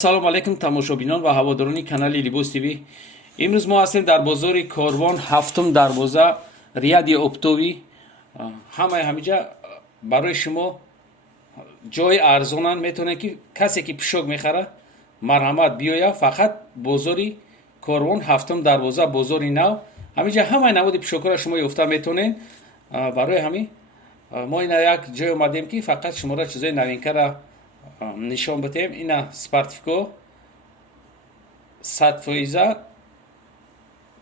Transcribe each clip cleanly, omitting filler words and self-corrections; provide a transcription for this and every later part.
салом алейкум тамошобинон ва ҳаводорони канали Libos TV. имрӯз мо ҳастем дар бозори Корвон, ҳафтум дарвоза, Рияди оптовӣ. ҳамаи ҳамиҷа барои шумо ҷои арзонан. Метавонед ки касе ки пӯшок мехара марҳамат биёя фақат бозори Корвон, ҳафтум дарвоза, бозори нав. ҳамиҷа ҳамаи наводи пӯшокҳоро шумо ёфта метавонед. барои ҳамин мо ина як ҷой омадем ки фақат шуморо чизои новинкара нишон битем. ина спартифико 100%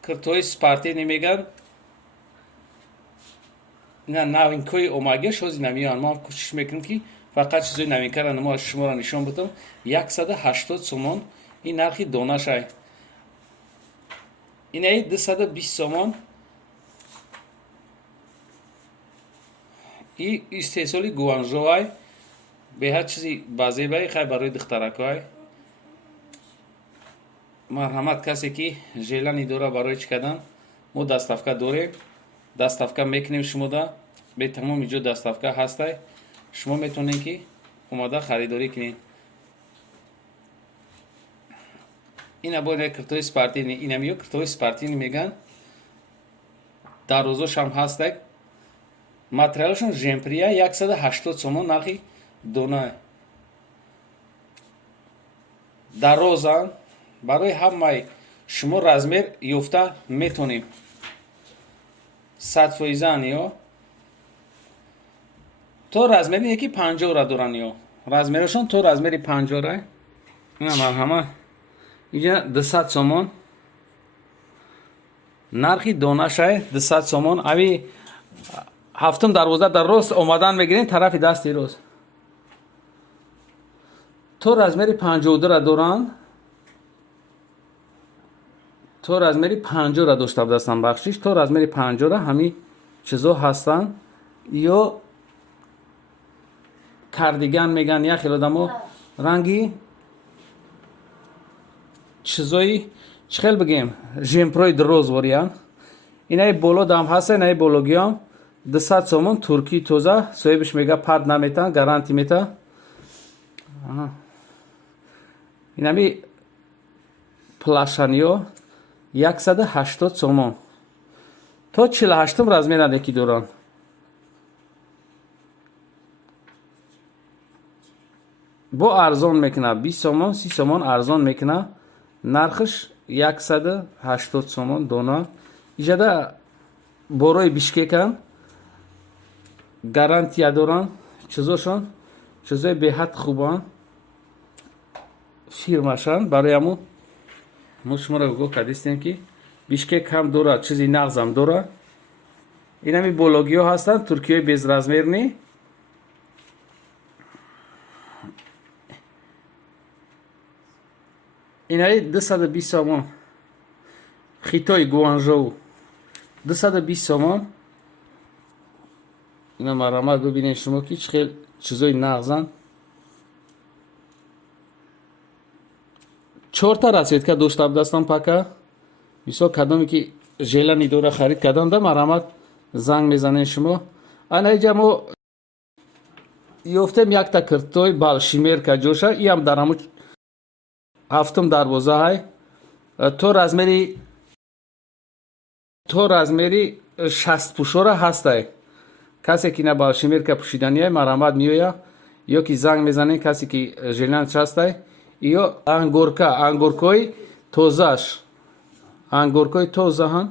киртои спартини меган. ина новинкаи омаги шози намиён. мо кӯшиш мекунем ки фақат чизои новинкара шуморо нишон битем. 180 сомон ин нархи донашай. инаи 220 сомон. и истеҳсоли гуанжоай беҳад чизи базебаи хай барои духтаракҳой. марҳамат касе ки желани дора барои чӣ кардан, мо дастафка дорем. дастафка мекунем шумода. бе тамоми ҷо дастафка ҳастай. шумо метавонед ки омада харидорӣ кунед. ина бо ина киртои спартини, инамиё киртои спартини меган. дарозошам ҳастай. материалшон жемприя 180 сомон нархи дона. дарозан барои ҳамаи шумо размер ёфта метонем. 100% ё то размери яки 50-ра доран ё размерашон то размери 50-ра. ина марҳама инҷа 200 сомон нархи донашай 200 сомон. ави ҳафтум дарвоза дар рост омадан мегирем тарафи дасти рост. то размери 52-ра доранд. то размери 50-ра дошта будастан бахшиш. то размери 50-ра ҳамин чизо ҳастанд. ё кардиган меган. як хел одамо ранги чизои чӣ хел бигем жемпрои дроз вориян. инаи боло дам ҳаста. инаи бологиам 200 сомон турки тоза. соҳибиш мега пард наметан, гаранти мета. инами плашаниё 180 сомон то 48 размеранд яки доранд. бо арзон мекуна 20 сомон 30 сомон арзон мекуна. нархиш 180 сомон дона. иҷада борои бишкекан гарантия доранд. чизошон чизои беҳад хубанд. фирмашан барои ҳамун мо шуморо огоҳ кардистем ки бишкек ҳам дора, чизи нағзам дора. инами бологиҳо ҳастанд туркиёи безразмерни. инаи 220 сомон хитои гуанжоу 220 сомон. ина марҳамат бибинед шумо ки чӣ хел чизои нағзанд. 4 расветка дошта будастам пака. мисол кадоме ки желани дора харид карданда марҳамат занг мезанед шумо. анаиҷа мо ёфтем якта киртои балшимерка ҷоша. иам дар ҳамун ҳафтум дарвозаҳай то размери 60 пӯшора ҳастай. касе ки на балшимерка пӯшиданияй марҳамат меоя ё ки занг мезанед касе ки желанаш ҳастай. ё ангоркои тозаш ангоркои тозаҳан.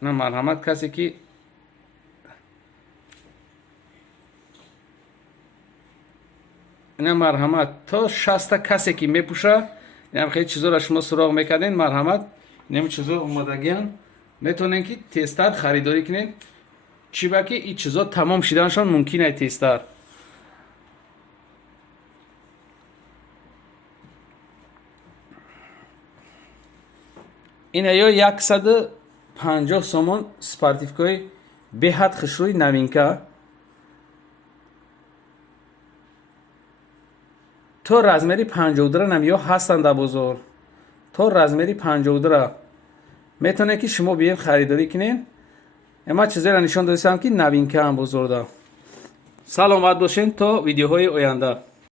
на марҳамат касе ки ина марҳамат то 60 касе ки мепӯша. инам хеле чизоро шумо суроғ мекардед. марҳамат инам чизо омадагиян. метавонед ки тезтар харидорӣ кунед. чиба ки ин чизо тамом шиданашон мумкинай тезтар. ина ё 150 сомон спартификои беҳад хушрӯи новинка. то размери 52-ра намиё ҳастанд дар бозор. то размери 52-ра метавонед ки шумо биед харидорӣ кунед. ама чизеро нишон додистам ки новинкаам бозорда. саломат бошед то видеоҳои оянда.